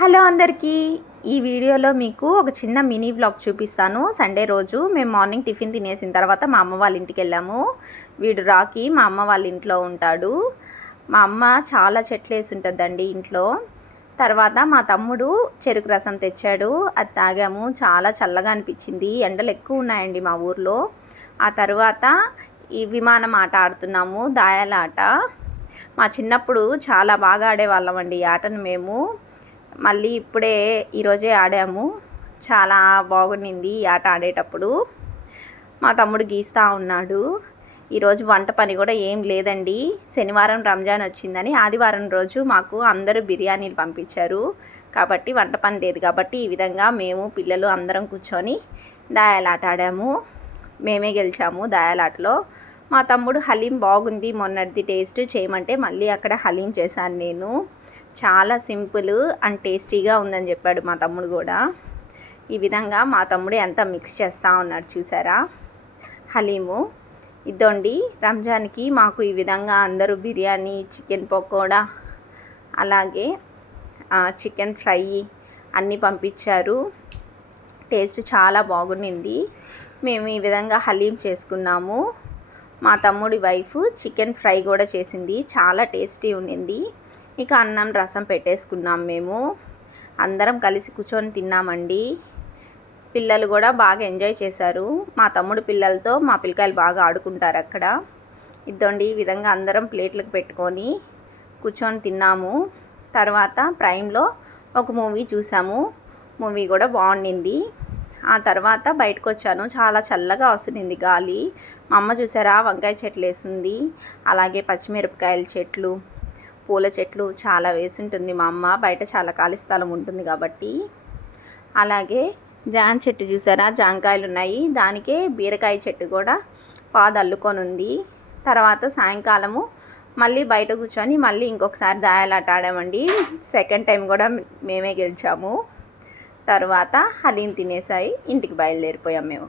Hello అందరికీ, ఈ వీడియోలో మీకు ఒక చిన్న మినీ వ్లాగ్ చూపిస్తాను. సండే రోజు మేము మార్నింగ్ టిఫిన్ తినేసిన తర్వాత మా అమ్మ వాళ్ళ ఇంటికి వెళ్ళాము. వీడు రాకీ మా అమ్మ వాళ్ళ ఇంట్లో ఉంటాడు. మా అమ్మ చాలా చెట్లు వేసి ఉంటుందండి ఇంట్లో. తర్వాత మా తమ్ముడు చెరుకు రసం తెచ్చాడు, అది తాగాము. చాలా చల్లగా అనిపించింది. ఎండలు ఎక్కువ ఉన్నాయండి మా ఊర్లో. ఆ తర్వాత ఈ విమానం ఆట ఆడుతున్నాము, దాయాల ఆట. మా చిన్నప్పుడు చాలా బాగా ఆడేవాళ్ళం అండి ఈ ఆటను మేము. మళ్ళీ ఇప్పుడే ఈరోజే ఆడాము. చాలా బాగుండింది ఈ ఆట ఆడేటప్పుడు. మా తమ్ముడు గీస్తూ ఉన్నాడు. ఈరోజు వంట పని కూడా ఏం లేదండి. శనివారం రంజాన్ వచ్చిందని ఆదివారం రోజు మాకు అందరూ బిర్యానీలు పంపించారు. కాబట్టి వంట పని లేదు. కాబట్టి ఈ విధంగా మేము పిల్లలు అందరం కూర్చొని దాయాలాట ఆడాము. మేమే గెలిచాము దాయాలాటలో. మా తమ్ముడు హలీం బాగుంది మొన్నటిది టేస్ట్ చేయమంటే మళ్ళీ అక్కడ హలీం చేశాను నేను. చాలా సింపుల్ అండ్ టేస్టీగా ఉందని చెప్పాడు మా తమ్ముడు కూడా. ఈ విధంగా మా తమ్ముడు ఎంత మిక్స్ చేస్తూ ఉన్నాడు చూసారా హలీము. ఇదండి రంజాన్కి మాకు ఈ విధంగా అందరూ బిర్యానీ, చికెన్ పకోడా, అలాగే చికెన్ ఫ్రై అన్నీ పంపించారు. టేస్ట్ చాలా బాగుండింది. మేము ఈ విధంగా హలీం చేసుకున్నాము. మా తమ్ముడి వైఫ్ చికెన్ ఫ్రై కూడా చేసింది, చాలా టేస్టీ ఉండింది. ఇక అన్నం రసం పెట్టేసుకున్నాం. మేము అందరం కలిసి కూర్చొని తిన్నామండి. పిల్లలు కూడా బాగా ఎంజాయ్ చేశారు. మా తమ్ముడు పిల్లలతో మా పిల్లకాయలు బాగా ఆడుకుంటారు అక్కడ. ఇదండి ఈ విధంగా అందరం ప్లేట్లకు పెట్టుకొని కూర్చొని తిన్నాము. తర్వాత ప్రైమ్లో ఒక మూవీ చూసాము. మూవీ కూడా బాగుండింది. ఆ తర్వాత బయటకు వచ్చాను. చాలా చల్లగా వస్తుంది గాలి. మా అమ్మ చూసారా వంకాయ చెట్లు వేసింది, అలాగే పచ్చిమిరపకాయల చెట్లు, పూల చెట్లు చాలా వేసింటుంది మా అమ్మ. బయట చాలా ఖాళీ స్థలం ఉంటుంది కాబట్టి. అలాగే జామ చెట్టు చూసారా, జాంకాయలు ఉన్నాయి. దానికే బీరకాయ చెట్టు కూడా పాదు అల్లుకొని ఉంది. తర్వాత సాయంకాలము మళ్ళీ బయట కూర్చొని మళ్ళీ ఇంకొకసారి దాయాలాట ఆడామండి. సెకండ్ టైం కూడా మేమే గెలిచాము. తర్వాత హలీం తినేసాయి ఇంటికి బయలుదేరిపోయాం మేము.